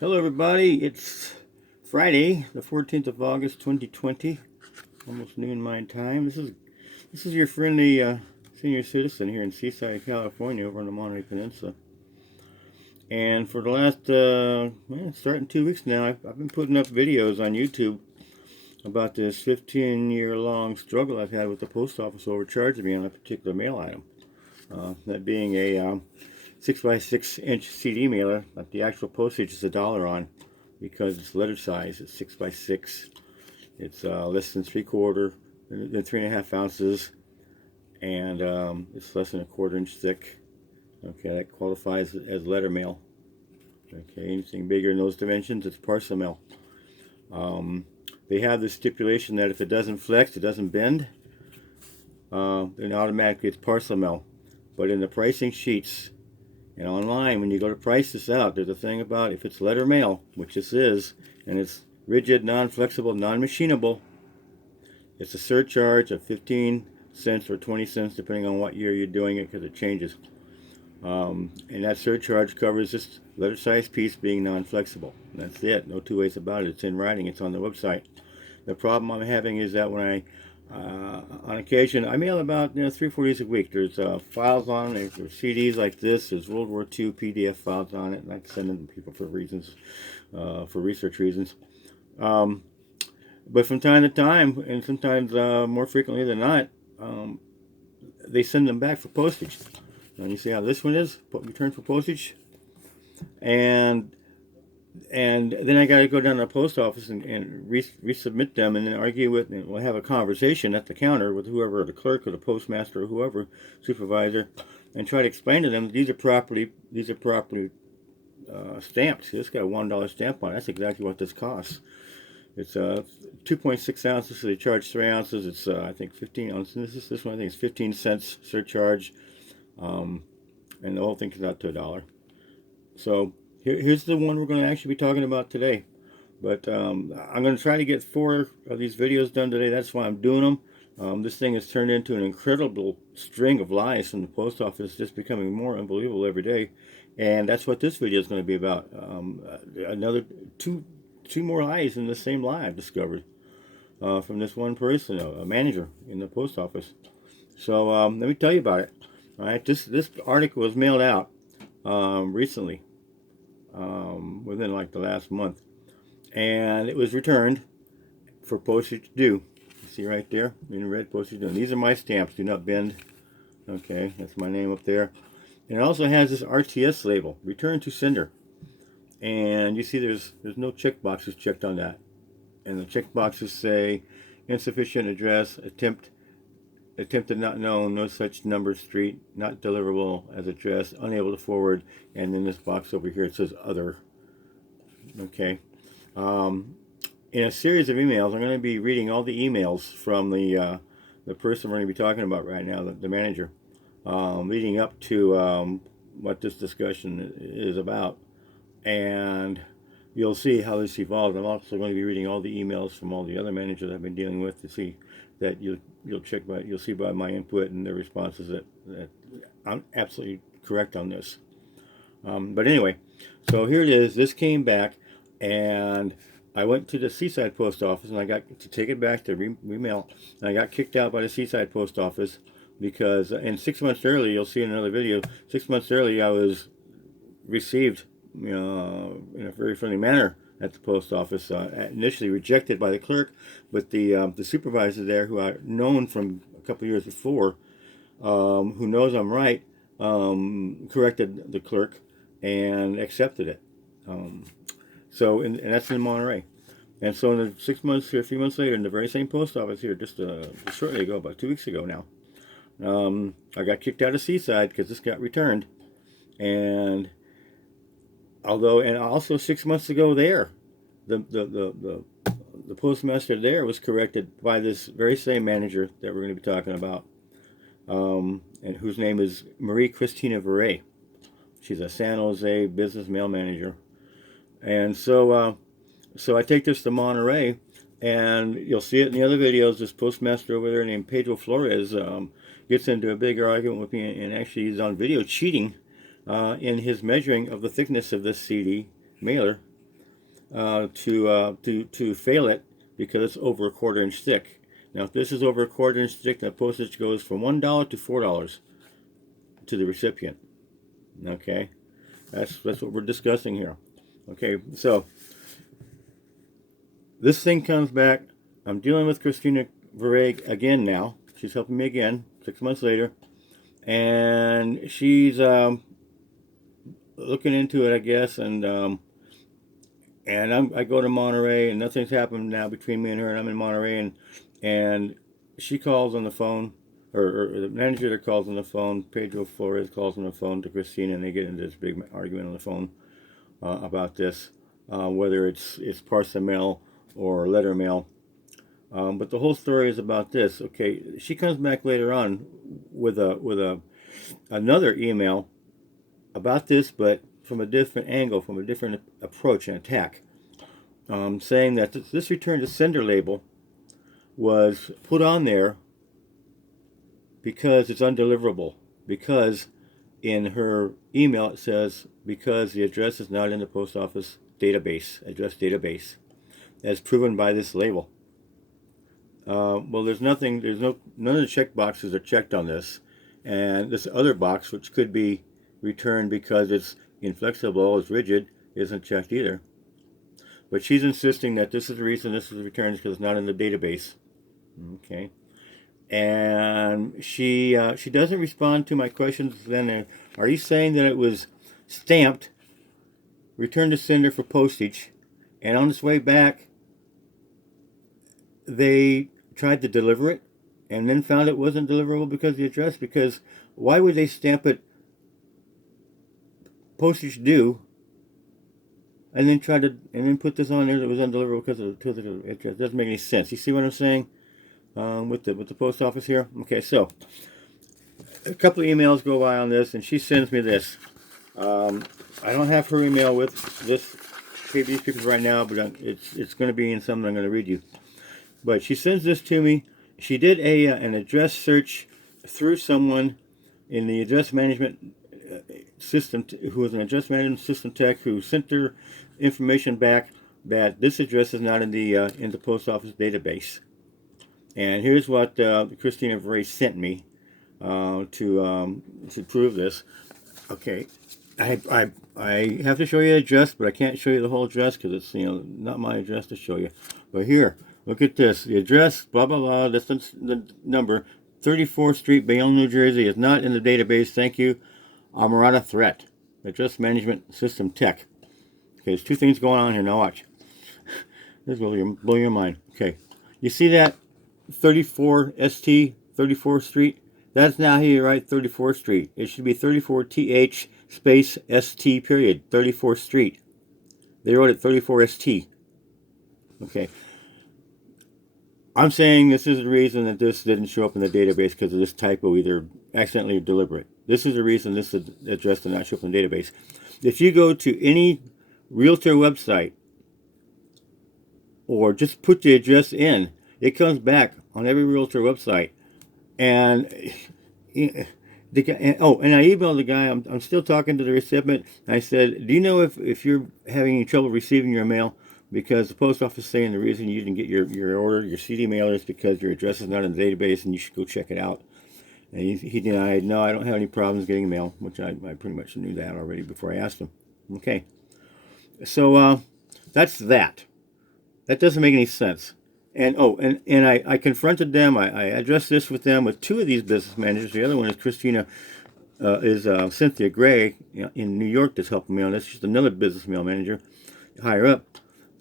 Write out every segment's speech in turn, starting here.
Hello everybody, it's Friday, the 14th of August 2020, almost noon my time. This is your friendly senior citizen here in Seaside, California, over on the Monterey Peninsula. And for the last, starting 2 weeks now, I've been putting up videos on YouTube about this 15-year-long struggle I've had with the post office overcharging me on a particular mail item. That being a 6x6 inch CD mailer, but the actual postage is $1 on, because it's letter size. It's 6x6. It's less than 3.25 ounces, and it's less than a 1/4 inch thick. Okay, that qualifies as letter mail. Okay, anything bigger in those dimensions, it's parcel mail. They have the stipulation that if it doesn't flex, it doesn't bend, then automatically it's parcel mail. But in the pricing sheets and online, when you go to price this out, there's a thing about if it's letter mail, which this is, and it's rigid, non-flexible, non-machinable, it's a surcharge of 15 cents or 20 cents, depending on what year you're doing it, because it changes. And that surcharge covers this letter size piece being non-flexible. That's it. No two ways about it. It's in writing. It's on the website. The problem I'm having is that when I on occasion, I mail about 3 or 4 days a week. There's files on it. There's CDs like this. There's World War II PDF files on it. And I send them to people for reasons, for research reasons. But from time to time, and sometimes more frequently than not, they send them back for postage. And you see how this one is? Return for postage. And then I got to go down to the post office and resubmit them, and then argue with, and we'll have a conversation at the counter with whoever, the clerk or the postmaster or whoever, supervisor, and try to explain to them that these are properly stamped. See, this got a $1 stamp on it. That's exactly what this costs. It's 2.6 ounces, so they charge 3 ounces. It's I think 15 ounces. This one I think is 15 cents surcharge, and the whole thing comes out to $1. So here's the one we're going to actually be talking about today. But I'm going to try to get 4 of these videos done today. That's why I'm doing them. This thing has turned into an incredible string of lies from the post office, just becoming more unbelievable every day. And that's what this video is going to be about. Another two more lies in the same lie I've discovered from this one person, a manager in the post office. So let me tell you about it. All right, this article was mailed out recently, within like the last month, and it was returned for postage due. You see right there in red, postage due. And these are my stamps, do not bend. Okay, that's my name up there. And it also has this RTS label, return to sender. And you see there's no check boxes checked on that. And the check boxes say insufficient address, attempted not known, no such number, street, not deliverable as address, unable to forward, and in this box over here it says other. Okay. In a series of emails, I'm going to be reading all the emails from the person we're going to be talking about right now, the manager, leading up to what this discussion is about. And you'll see how this evolves. I'm also going to be reading all the emails from all the other managers I've been dealing with to see that you'll see by my input and their responses that I'm absolutely correct on this. But anyway, so here it is. This came back, and I went to the Seaside post office, and I got to take it back to remail. And I got kicked out by the Seaside post office because, and 6 months early, you'll see in another video, 6 months early I was received in a very friendly manner at the post office. Initially rejected by the clerk, but the supervisor there, who I've known from a couple of years before, who knows I'm right, corrected the clerk and accepted it. So, and that's in Monterey. And so in the 6 months here, a few months later, in the very same post office here, just shortly ago, about 2 weeks ago now, I got kicked out of Seaside because this got returned. And also 6 months ago there, the postmaster there was corrected by this very same manager that we're going to be talking about, and whose name is Marie Christina Verre. She's a San Jose business mail manager. And so I take this to Monterey, and you'll see it in the other videos. This postmaster over there named Pedro Flores gets into a big argument with me, and actually he's on video cheating in his measuring of the thickness of this CD mailer to fail it because it's over a 1/4 inch thick. Now, if this is over a 1/4 inch thick, the postage goes from $1 to $4 to the recipient. Okay, that's what we're discussing here. Okay, so this thing comes back. I'm dealing with Christina Vareg again now. She's helping me again 6 months later, and she's looking into it, I guess, and I go to Monterey, and nothing's happened now between me and her, and I'm in Monterey, and she calls on the phone, or the manager that calls on the phone, Pedro Flores, calls on the phone to Christina, and they get into this big argument on the phone about this, whether it's parcel mail or letter mail. But the whole story is about this. Okay, she comes back later on with another email about this, but from a different angle, from a different approach and attack, saying that this return to sender label was put on there because it's undeliverable. Because in her email it says because the address is not in the post office database, address database, as proven by this label. Well, none of the check boxes are checked on this, and this other box, which could be returned because it's inflexible, it's rigid, isn't checked either. But she's insisting that this is the reason this is returned because it's not in the database. Okay, and she doesn't respond to my questions. Then, are you saying that it was stamped, returned to sender for postage, and on its way back they tried to deliver it and then found it wasn't deliverable because of the address? Because why would they stamp it postage due and then put this on there that was undeliverable because of the address? It doesn't make any sense. You see what I'm saying with the post office here? Okay, so a couple of emails go by on this, and she sends me this. I don't have her email with these people right now, but it's going to be in something I'm going to read you. But she sends this to me. She did an address search through someone in the address management system, who was an address management system tech, who sent her information back that this address is not in the post office database. And here's what Christina Vareg sent me to prove this. Okay, I have to show you the address, but I can't show you the whole address because it's not my address to show you. But here, look at this. The address, blah blah blah. That's the number. 34th Street, Bayonne, New Jersey, is not in the database. Thank you. Amarada Threat, Address Management System Tech. Okay, there's two things going on here. Now watch. This will blow your mind. Okay, you see that 34 ST, 34th Street? That's now here, right? 34th Street. It should be 34TH space ST period. 34th Street. They wrote it 34ST. Okay. I'm saying this is the reason that this didn't show up in the database because of this typo, either accidentally or deliberate. This is the reason this address did not show up in the database. If you go to any realtor website or just put the address in, it comes back on every realtor website. And and I emailed the guy. I'm still talking to the recipient. And I said, do you know if you're having any trouble receiving your mail? Because the post office is saying the reason you didn't get your order, your CD mailer, is because your address is not in the database and you should go check it out. And he denied, no, I don't have any problems getting mail, which I pretty much knew that already before I asked him. Okay. So that's that. That doesn't make any sense. And I confronted them. I addressed this with them, with two of these business managers. The other one is Cynthia Gray in New York that's helping me on this. She's another business mail manager higher up.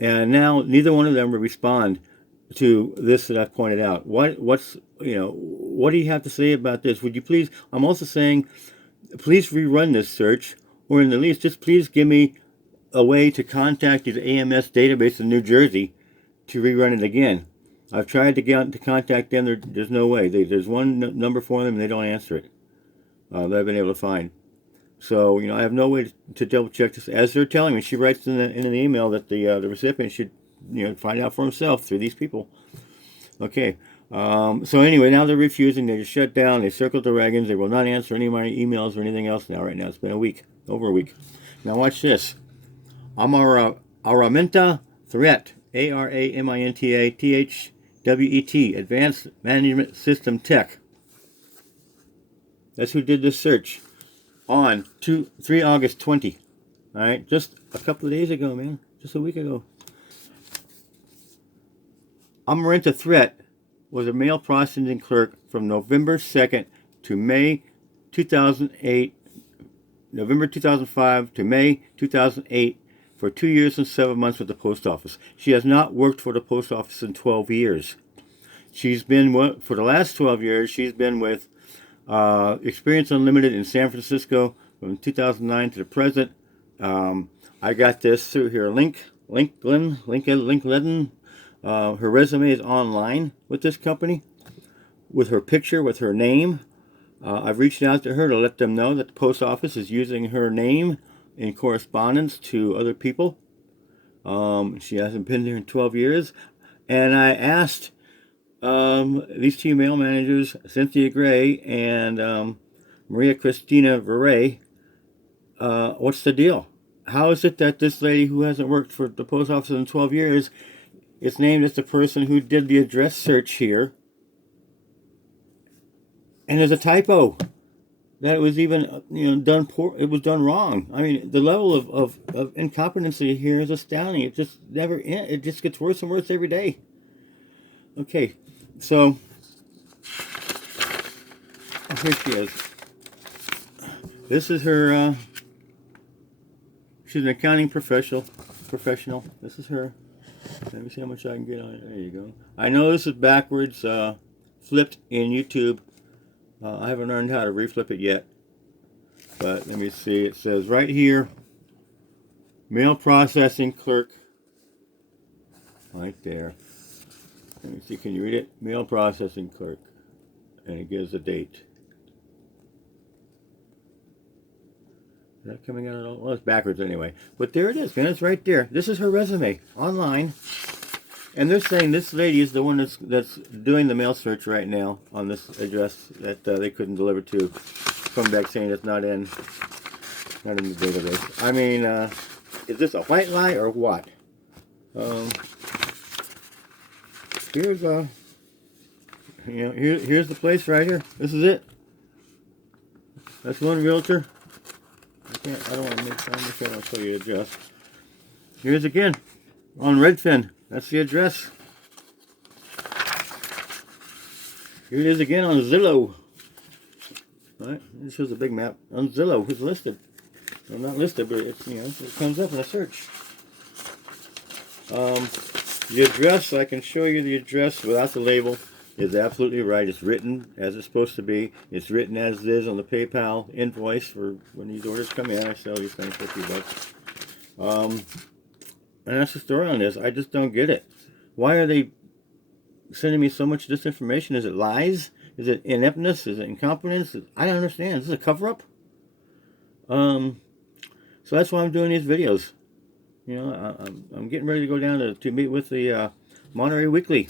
And now neither one of them will respond to this that I've pointed out. What do you have to say about this? Would you please? I'm also saying, please rerun this search, or in the least, just please give me a way to contact the AMS database in New Jersey to rerun it again. I've tried to get to contact them. There's no way. There's one number for them, and they don't answer it that I've been able to find. So, I have no way to double check this. As they're telling me, she writes in an email that the recipient should, find out for himself through these people. Okay. So anyway, now they're refusing. They just shut down. They circled the wagons. They will not answer any of my emails or anything else now. Right now, it's been over a week. Now watch this. Amara Araminta Threat, ARAMINTA Advanced Management System Tech. That's who did this search on 3 August 20. All right, just a couple of days ago, man. Just a week ago. Araminta Threat was a mail processing clerk from November 2nd to May 2008, November 2005 to May 2008, for 2 years and 7 months with the post office. She has not worked for the post office in 12 years. She's been, for the last 12 years, she's been with Experience Unlimited in San Francisco from 2009 to the present. I got this through here, LinkedIn. Her resume is online with this company, with her picture, with her name. I've reached out to her to let them know that the post office is using her name in correspondence to other people. She hasn't been there in 12 years. And I asked these two mail managers, Cynthia Gray and Maria Cristina Verre, what's the deal? How is it that this lady who hasn't worked for the post office in 12 years is named as the person who did the address search here? And there's a typo that it was even done poor. It was done wrong. I mean, the level of incompetency here is astounding. It just never ends. It just gets worse and worse every day. Okay, so here she is. This is her. She's an accounting professional. This is her. Let me see how much I can get on it. There you go. I know this is backwards, flipped in YouTube. I haven't learned how to reflip it yet. But let me see. It says right here, mail processing clerk. Right there. Let me see. Can you read it? Mail processing clerk. And it gives a date. Is that coming out at all? Well, it's backwards anyway. But there it is, man. It's right there. This is her resume online. And they're saying this lady is the one that's doing the mail search right now on this address that they couldn't deliver to. Come back saying it's not in the database. I mean, is this a white lie or what? Here's here's the place right here. This is it. That's one realtor. I don't want to make sure I don't show you the address. Here's again on Redfin. That's the address. Here it is again on Zillow. All right, this shows a big map on Zillow. It's listed. Well, not listed, but it's it comes up in a search. The address, I can show you the address without the label, is absolutely right. It's written as it's supposed to be. It's written as it is on the PayPal invoice for when these orders come in. I sell these things for $50. And that's the story on this. I just don't get it. Why are they sending me so much disinformation? Is it lies? Is it ineptness? Is it incompetence? I don't understand. Is this a cover-up? So that's why I'm doing these videos. I'm getting ready to go down to meet with the Monterey Weekly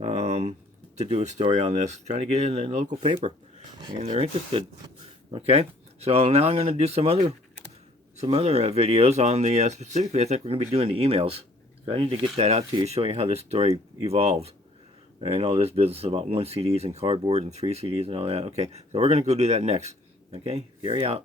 to do a story on this. Trying to get it in the local paper, and they're interested. Okay, so now I'm going to do some other videos on the specifically. I think we're going to be doing the emails. So I need to get that out to you, show you how this story evolved, and all this business about 1 CDs and cardboard and 3 CDs and all that. Okay, so we're going to go do that next. Okay, Gary out.